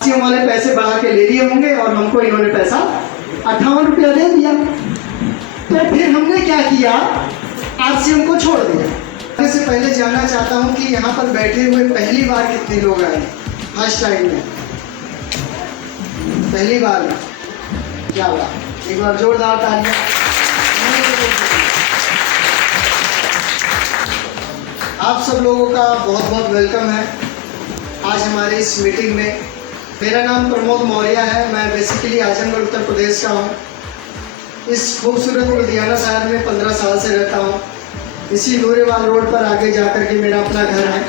वाले पैसे बढ़ा के ले लिए होंगे और हमको इन्होंने पैसा 58 रुपया दे दिया। तो फिर हमने क्या किया, आरसीएम को छोड़ दिया। इससे पहले जानना चाहता हूं कि यहाँ पर बैठे हुए पहली बार कितने लोग आए फर्स्ट टाइम में, पहली बार में? क्या हुआ, एक बार जोरदार तालियां। आप सब लोगों का बहुत बहुत वेलकम है आज हमारी इस मीटिंग में। मेरा नाम प्रमोद मौर्य है। मैं बेसिकली आजमगढ़ उत्तर प्रदेश का हूँ। इस खूबसूरत लुधियाना शहर में 15 साल से रहता हूँ। इसी नूरेवाल रोड पर आगे जाकर के मेरा अपना घर है।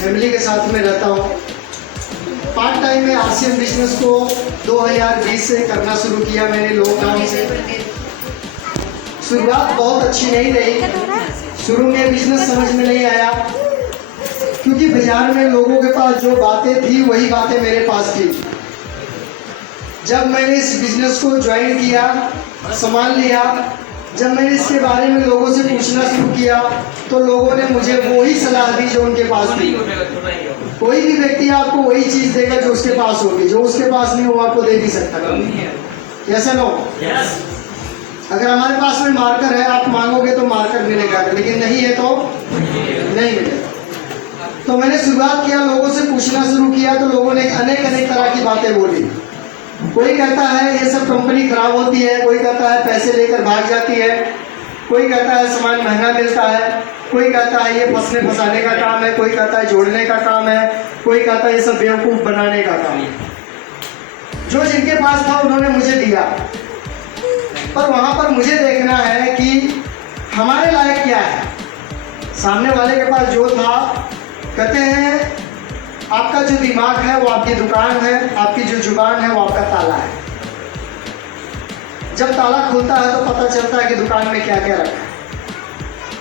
फैमिली के साथ में रहता हूँ। पार्ट टाइम में आरसीएम बिजनेस को 2020 से करना शुरू किया मैंने, लॉकडाउन से। शुरुआत बहुत अच्छी नहीं रही। शुरू में बिजनेस समझ में नहीं आया क्योंकि बाजार में लोगों के पास जो बातें थी वही बातें मेरे पास थी। जब मैंने इस बिजनेस को ज्वाइन किया, संभाल लिया, जब मैंने इसके बारे में लोगों से पूछना शुरू किया तो लोगों ने मुझे वही सलाह दी जो उनके पास थी। कोई भी व्यक्ति आपको वही चीज देगा जो उसके पास होगी, जो उसके पास नहीं वो आपको दे नहीं सकता। ऐसा नो? अगर हमारे पास में मार्कर है, आप मांगोगे तो मार्कर मिलेगा, लेकिन नहीं है तो नहीं मिलेगा। तो मैंने शुरुआत किया, लोगों से पूछना शुरू किया तो लोगों ने अनेक तरह की बातें बोली। कोई कहता है ये सब कंपनी खराब होती है, कोई कहता है पैसे लेकर भाग जाती है, कोई कहता है सामान महंगा मिलता है, कोई कहता है ये फंसने फंसाने का काम है, कोई कहता है जोड़ने का काम है, कोई कहता है ये सब बेवकूफ़ बनाने का काम है। जो जिनके पास था उन्होंने मुझे दिया, पर वहाँ पर मुझे देखना है कि हमारे लायक क्या है। सामने वाले के पास जो था, कहते हैं आपका जो दिमाग है वो आपकी दुकान है, आपकी जो जुबान है वो आपका ताला है। जब ताला खुलता है तो पता चलता है कि दुकान में क्या क्या रखा है।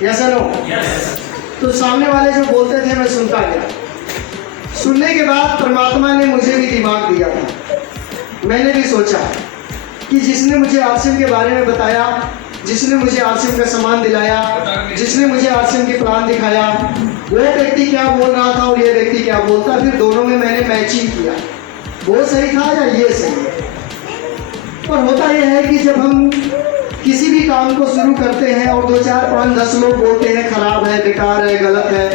Yes no? तो सामने वाले जो बोलते थे मैं सुनता गया। सुनने के बाद परमात्मा ने मुझे भी दिमाग दिया था। मैंने भी सोचा कि जिसने मुझे आरसीएम के बारे में बताया, जिसने मुझे आरसीएम का सामान दिलाया, जिसने मुझे आरसीएम की प्लान दिखाया, वो व्यक्ति क्या बोल रहा था और ये व्यक्ति क्या बोलता, फिर दोनों में मैंने मैचिंग किया। वो सही था या ये सही है। और होता यह है कि जब हम किसी भी काम को शुरू करते हैं और 2 4 5 10 लोग बोलते हैं खराब है, बेकार है, गलत है,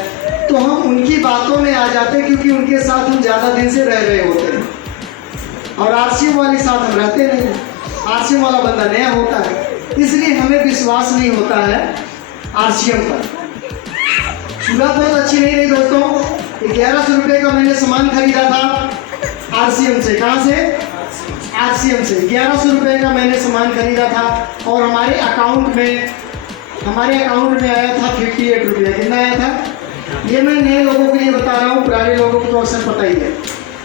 तो हम उनकी बातों में आ जाते हैं क्योंकि उनके साथ हम ज़्यादा दिन से रह रहे होते हैं। और आरसीएम वाले साथ हम रहते नहीं। आरसीएम वाला बंदा नया होता है, इसलिए हमें विश्वास नहीं होता है आरसीएम पर। शुरुआत बहुत अच्छी नहीं रही दोस्तों। 1100 रुपये का मैंने सामान खरीदा था आरसीएम से। कहाँ से? आरसीएम से 1100 रुपये का मैंने सामान खरीदा था और हमारे अकाउंट में आया था 58 रुपये। कितना आया था? ये मैं नए लोगों के लिए बता रहा हूँ, पुराने लोगों को तो अक्सर पता ही है।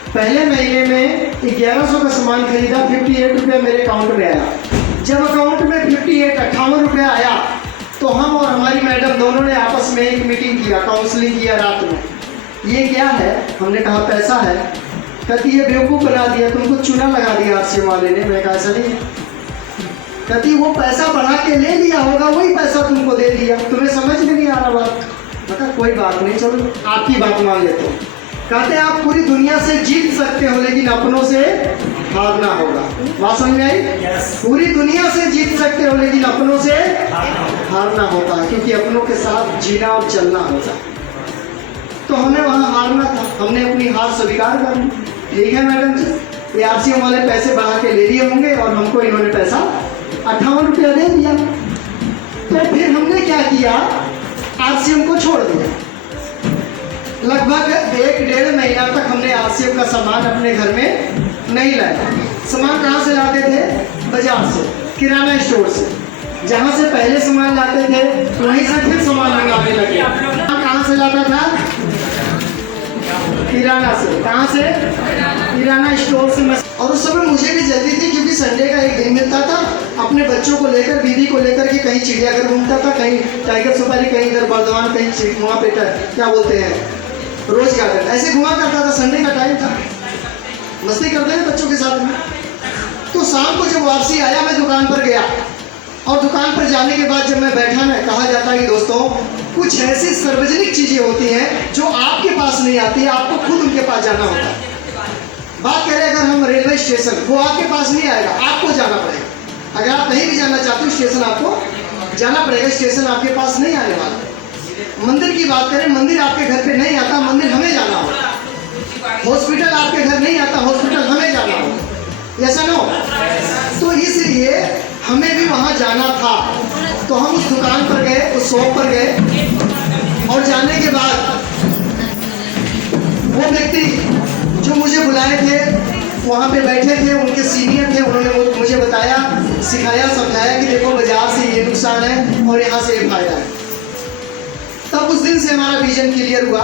पहले महीने में 1100 का सामान खरीदा, 58 रुपये मेरे अकाउंट में आया। जब अकाउंट में 58 रुपया आया तो हम और हमारी मैडम दोनों ने आपस में एक मीटिंग किया, काउंसलिंग किया रात में। ये क्या है? हमने कहा पैसा है। कहती ये बेवकूफ़ बना दिया, तुमको चूना लगा दिया आरसीएम वाले ने। मैं कहा ऐसा नहीं। कहती वो पैसा बढ़ा के ले लिया होगा, वही पैसा तुमको दे दिया, तुम्हें समझ में नहीं आ रहा बात। बता कोई बात नहीं, चलो आपकी बात मान लेते हो। कहते आप पूरी दुनिया से जीत सकते हो लेकिन अपनों से हारना होगा। बात समझ में आई? पूरी दुनिया से जीत सकते हो लेकिन अपनों से हारना होता है, क्योंकि अपनों के साथ जीना और चलना होता है। तो हमें वहाँ हारना था, हमने अपनी हार स्वीकार कर ली। ठीक है मैडम जी, ये आरसीएम वाले पैसे बढ़ा के ले लिए होंगे और हमको इन्होंने पैसा 58 रुपया दे दिया। तो फिर हमने क्या किया, आरसीएम को छोड़ दिया। लगभग 1-1.5 महीना तक हमने आरसीएम का सामान अपने घर में नहीं लाया। सामान कहाँ से लाते थे? बाजार से, किराना स्टोर से। जहाँ से पहले सामान लाते थे वहीं से फिर सामान मंगाने लगे। कहाँ से लाता था? किराना से। कहाँ से? किराना स्टोर से। और उस समय मुझे भी जल्दी थी क्योंकि संडे का एक दिन मिलता था। अपने बच्चों को लेकर, बीवी को लेकर के कहीं चिड़ियाघर घूमता था, कहीं टाइगर सफारी, कहीं इधर बर्धमान, कहीं वहाँ पे क्या बोलते हैं रोज गार्डन, ऐसे घुमा करता था। संडे का टाइम था, मस्ती करते हैं बच्चों के साथ में। तो शाम को जब वापसी आया मैं दुकान पर गया और दुकान पर जाने के बाद जब मैं बैठा ना, कहा जाता है कि दोस्तों कुछ ऐसी सार्वजनिक चीज़ें होती हैं जो आपके पास नहीं आती है, आपको खुद उनके पास जाना होता है। बात करें अगर हम रेलवे स्टेशन, वो आपके पास नहीं आएगा, आपको जाना पड़ेगा। अगर आप कहीं भी जाना चाहते हो स्टेशन आपको जाना पड़ेगा, स्टेशन आपके पास नहीं आने वाला। मंदिर की बात करें, मंदिर आपके घर पे नहीं आता, मंदिर हमें जाना होगा। हॉस्पिटल आपके घर नहीं आता, हॉस्पिटल हमें जाना होगा। ऐसा नो, तो इसलिए हमें भी वहाँ जाना था, तो हम उस दुकान पर गए, उस शॉप पर गए, और जाने के बाद वो व्यक्ति जो मुझे बुलाए थे वहाँ पे बैठे थे, उनके सीनियर थे, उन्होंने मुझे बताया, सिखाया, समझाया कि देखो बाजार से ये नुकसान है और यहाँ से ये फायदा है। तब उस दिन से हमारा विजन क्लियर हुआ,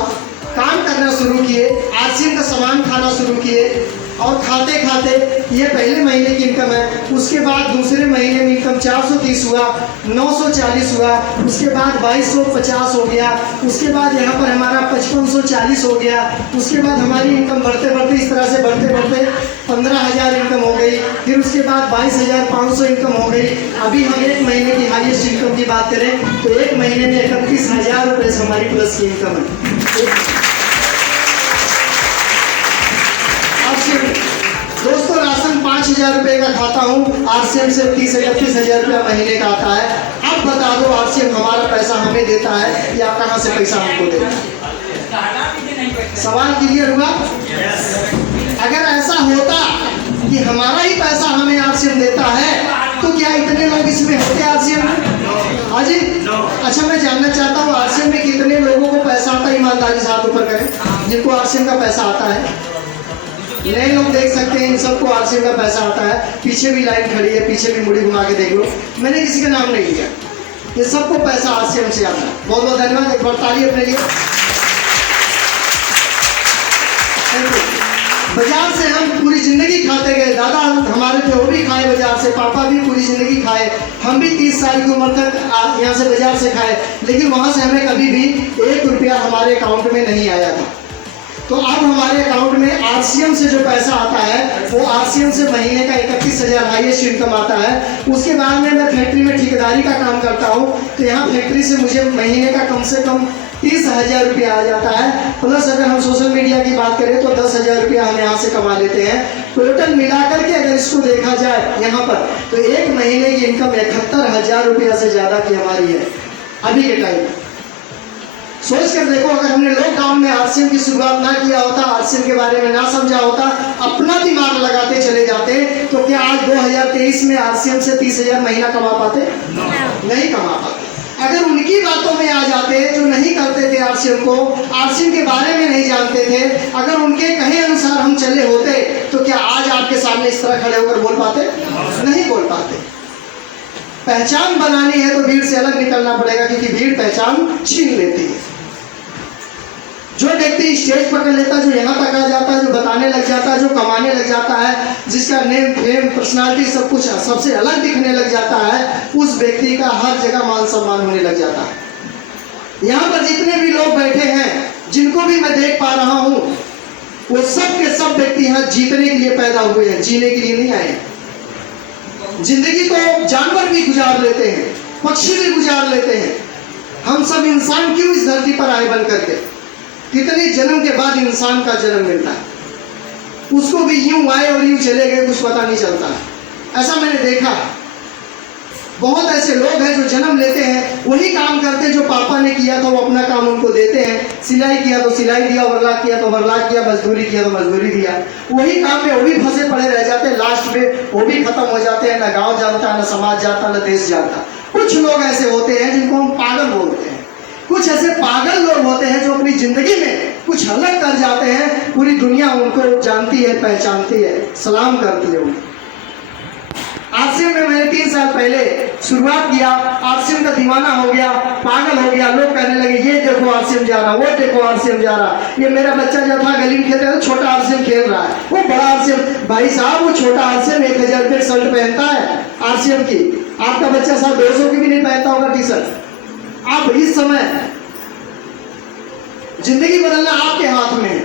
काम करना शुरू किए, आरसीएम का सामान खाना शुरू किए, और खाते खाते ये पहले महीने की इनकम है, उसके बाद दूसरे महीने में इनकम 430 हुआ, 940 हुआ, उसके बाद 2250 हो गया, उसके बाद यहाँ पर हमारा 5540 हो गया, उसके बाद हमारी इनकम बढ़ते बढ़ते इस तरह से बढ़ते बढ़ते 15,000 इनकम हो गई, फिर उसके बाद 22,500 इनकम हो गई। अभी हम एक महीने की हाईएस्ट इनकम की बात करें तो एक महीने में 31,000 रुपये से हमारी प्लस की इनकम है। दोस्तों राशन 5,000 रुपये का खाता हूँ, आरसीएम से 30,000 रुपया महीने का आता है। अब बता दो आरसीएम हमारा पैसा हमें देता है या कहाँ से पैसा हमको देता है? सवाल क्लियर हुआ? अगर ऐसा होता कि हमारा ही पैसा हमें आरसीएम देता है तो क्या इतने लोग इसमें होते आरसीएम में? हाँ जी, अच्छा मैं जानना चाहता हूँ आरसीएम में कितने लोगों को पैसा आता है? ईमानदारी से हाथ ऊपर करें जिनको आरसीएम का पैसा आता है। नए लोग देख सकते हैं, इन सबको आरसीएम का पैसा आता है। पीछे भी लाइन खड़ी है, पीछे भी मुड़ी घुमा के देख लो, मैंने किसी का नाम नहीं लिया, ये सबको पैसा आरसीएम से आता है। बहुत बहुत धन्यवाद, एक बार ताली अपने लिए। बाजार से हम पूरी जिंदगी खाते गए, दादा हमारे थे वो भी खाए बाजार से, पापा भी पूरी जिंदगी खाए, हम भी 30 साल की उम्र तक यहाँ से बाजार से खाए, लेकिन वहाँ से हमें कभी भी 1 रुपया हमारे अकाउंट में नहीं आया था। तो अब हमारे अकाउंट में आरसीएम से जो पैसा आता है वो आरसीएम से महीने का 31,000 हाईएस्ट इनकम आता है। उसके बाद में मैं फैक्ट्री में ठेकेदारी का काम करता हूँ, तो यहाँ फैक्ट्री से मुझे महीने का कम से कम 30,000 रुपया आ जाता है। प्लस अगर हम सोशल मीडिया की बात करें तो 10,000 रुपया हम यहाँ से कमा लेते हैं। टोटल मिलाकर के अगर इसको देखा जाए यहाँ पर तो एक महीने की इनकम 71,000 रुपया से ज़्यादा की हमारी है अभी के टाइम। सोच कर देखो, अगर हमने लॉकडाउन में आरसीएम की शुरुआत ना किया होता, आरसीएम के बारे में ना समझा होता, अपना दिमाग लगाते चले जाते, तो क्या आज 2023 में आरसीएम से 30,000 महीना कमा पाते? नहीं कमा पाते। अगर उनकी बातों में आ जाते जो नहीं करते थे आरसीएम को, आरसीएम के बारे में नहीं जानते थे, अगर उनके कहे अनुसार हम चले होते तो क्या आज आपके सामने इस तरह खड़े होकर बोल पाते? नहीं बोल पाते। पहचान बनानी है तो भीड़ से अलग निकलना पड़ेगा, क्योंकि भीड़ पहचान छीन लेती है। जो व्यक्ति स्टेज पकड़ लेता है, जो यहाँ तक आ जाता है, जो बताने लग जाता है, जो कमाने लग जाता है, जिसका नेम फेम पर्सनालिटी सब कुछ सबसे अलग दिखने लग जाता है, उस व्यक्ति का हर जगह मान सम्मान होने लग जाता है। यहाँ पर जितने भी लोग बैठे हैं, जिनको भी मैं देख पा रहा हूँ, वो सब के सब व्यक्ति यहाँ जीतने के लिए पैदा हुए हैं, जीने के लिए नहीं आए। जिंदगी तो जानवर भी गुजार लेते हैं, पक्षी भी गुजार लेते हैं, हम सब इंसान क्यों इस धरती पर आए बन करके? कितने जन्म के बाद इंसान का जन्म मिलता है, उसको भी यूं आए और यूं चले गए, कुछ पता नहीं चलता है। ऐसा मैंने देखा, बहुत ऐसे लोग हैं जो जन्म लेते हैं, वही काम करते जो पापा ने किया था वो अपना काम उनको देते हैं। सिलाई किया तो सिलाई दिया, वर्लाक किया तो वर्लाक किया, मजदूरी किया तो मजदूरी दिया, वही काम में वो भी फंसे पड़े रह जाते हैं। लास्ट में वो भी खत्म हो जाते हैं, ना गाँव जानता, ना समाज जानता, ना देश जानता। कुछ लोग ऐसे होते हैं जिनको हम पागल बोलते हैं। कुछ ऐसे पागल लोग होते हैं जो अपनी जिंदगी में कुछ अलग कर जाते हैं, पूरी दुनिया उनको जानती है, पहचानती है, सलाम करती है उनको। आरसीएम में मैंने 3 साल पहले शुरुआत किया, आरसीएम का दीवाना हो गया, पागल हो गया। लोग कहने लगे ये देखो आरसीएम जा रहा, वो देखो आरसीएम जा रहा। ये मेरा बच्चा जो था गली में खेलता है, छोटा आरसीएम खेल रहा है, वो बड़ा आरसीएम। भाई साहब, वो छोटा आरसीएम 1,000 रुपये शर्ट पहनता है आरसीएम की, आपका बच्चा साहब 200 की भी नहीं पहनता होगा टी शर्ट। आप इस समय जिंदगी बदलना आपके हाथ में है।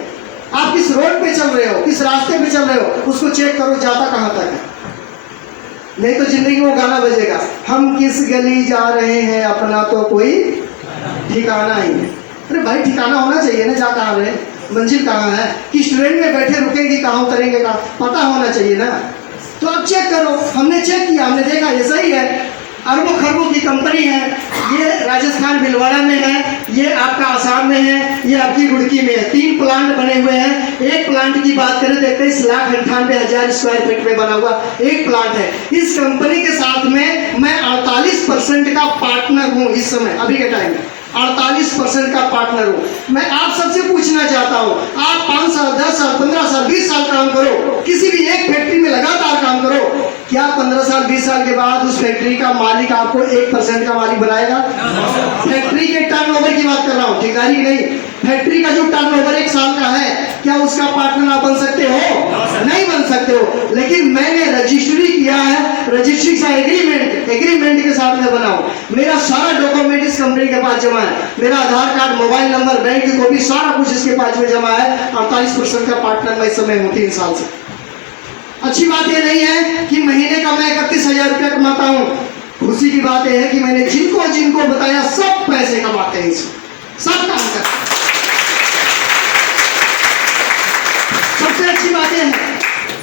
आप किस रोड पे चल रहे हो, किस रास्ते पे चल रहे हो, उसको चेक करो जाता कहां तक है। नहीं तो जिंदगी में वो गाना बजेगा, हम किस गली जा रहे हैं, अपना तो कोई ठिकाना ही है। अरे भाई ठिकाना होना चाहिए ना, जा कहां रहे। मंजिल कहाँ है, किस ट्रेन में बैठे रुकेंगे, कहाँ उतरेंगे, कहाँ पता होना चाहिए ना। तो अब चेक करो, हमने चेक किया, हमने देखा ये सही है, अरबों खरबों की कंपनी है, ये राजस्थान भिलवाड़ा में है, ये आपका आसाम में है, ये आपकी रुड़की में है। 3 प्लांट बने हुए हैं। एक प्लांट की बात करें तो 21,98,000 स्क्वायर फीट में बना हुआ एक प्लांट है। इस कंपनी के साथ में मैं 48% का पार्टनर हूँ इस समय, अभी के टाइम में 48% का पार्टनर हूँ। मैं आप सबसे पूछना चाहता हूँ, आप 5 साल 10 साल 15 साल 20 साल काम करो, किसी भी एक फैक्ट्री में लगातार काम करो, क्या 15 साल 20 साल के बाद उस फैक्ट्री का मालिक आपको 1% का मालिक बनाएगा? फैक्ट्री के टर्नओवर की बात कर रहा हूँ, ठेकेदारी की नहीं। फैक्ट्री का जो टर्नओवर 1 साल का है, क्या उसका पार्टनर आप बन सकते हो? नहीं बन सकते हो। लेकिन मैंने रजिस्ट्री किया है, रजिस्ट्री का एग्रीमेंट के साथ में बना हूं। मेरा सारा डॉक्यूमेंट इस कंपनी के पास जमा है, मेरा आधार कार्ड, मोबाइल नंबर, बैंक की कॉपी, सारा कुछ इसके पास में जमा है। 48% का पार्टनर मैं इस समय हूँ 3 साल से। अच्छी बात यह नहीं है कि महीने का मैं 31,000 रुपया कमाता हूँ। खुशी की बात यह है कि मैंने जिनको बताया सब पैसे कमाते हैं, सब काम करते हैं। सबसे अच्छी बात यह है,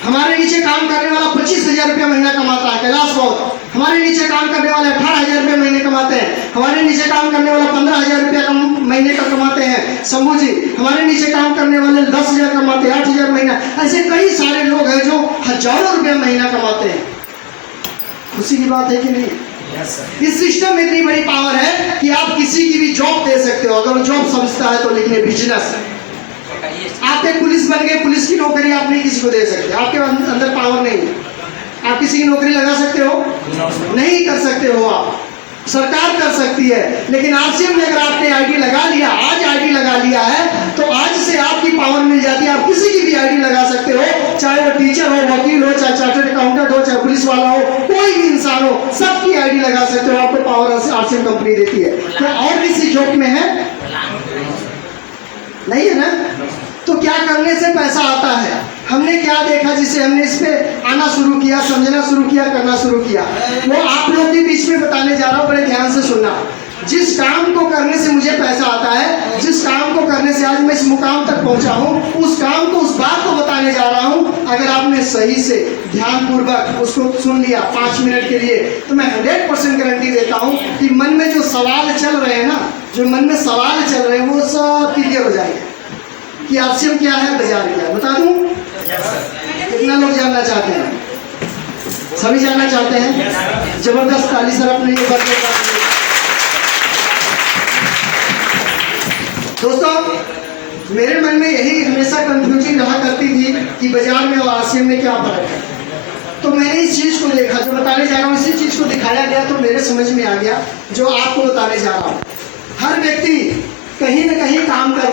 हमारे नीचे काम करने वाला 25,000 रुपया महीना कमाता है, कैलाश बहुत। हमारे नीचे काम करने वाले 18,000 रुपया महीने कमाते हैं। हमारे नीचे काम करने वाला 15,000 रुपया महीने का कमाते हैं शंभू जी। हमारे नीचे काम करने वाले 10,000 कमाते हैं, 8,000 महीना। ऐसे कई सारे लोग हैं जो हजारों रुपया महीना कमाते हैं। खुशी की बात है कि नहीं? इस सिस्टम में इतनी बड़ी पावर है कि आप किसी की भी जॉब दे सकते हो, अगर जॉब समझता है तो। लेकिन बिजनेस, आप एक पुलिस बन गए, पुलिस की नौकरी आप नहीं किसी को दे सकते, आपके अंदर पावर नहीं है। आप किसी की नौकरी लगा सकते हो? नहीं कर सकते हो आप। सरकार कर सकती है, लेकिन आरसीएम में अगर आपने आईडी लगा लिया, आज आईडी लगा लिया है, तो आज से आपकी पावर मिल जाती है। आप किसी की भी आईडी लगा सकते हो, चाहे वो टीचर हो, वकील हो, चाहे चार्टर्ड अकाउंटेंट हो, चाहे पुलिस वाला हो, कोई भी इंसान हो, सबकी आईडी लगा सकते हो। आपको पावर आरसीएम कंपनी देती है। तो और किसी जोक में है? नहीं है ना? तो क्या करने से पैसा आता है? हमने क्या देखा जिसे हमने इस पे आना शुरू किया, समझना शुरू किया, करना शुरू किया, वो आप लोग के बीच में बताने जा रहा हूँ, बड़े ध्यान से सुनना। जिस काम को करने से मुझे पैसा आता है, जिस काम को करने से आज मैं इस मुकाम तक पहुंचा हूँ, उस काम को, उस बात को बताने जा रहा हूँ। अगर आपने सही से ध्यान पूर्वक उसको सुन लिया 5 मिनट के लिए, तो मैं 100% गारंटी देता हूँ कि मन में जो सवाल चल रहे हैं ना, जो मन में सवाल चल रहे हैं, वो सब क्लियर हो जाएंगे कि आरसीएम क्या है, बाजार क्या है। बता दूं? कितना लोग जानना चाहते हैं? सभी जानना चाहते हैं? जबरदस्त ताली सर अपने ये बात। दोस्तों, मेरे मन में यही हमेशा कंफ्यूजन रहा करती थी कि बाजार में और आरसीएम में क्या फर्क है। तो मैंने इस चीज को देखा, जो बताने जा रहा हूँ, इसी चीज को दिखाया गया, तो मेरे समझ में आ गया जो आपको बताने जा रहा हूँ। हर व्यक्ति कहीं न कहीं काम कर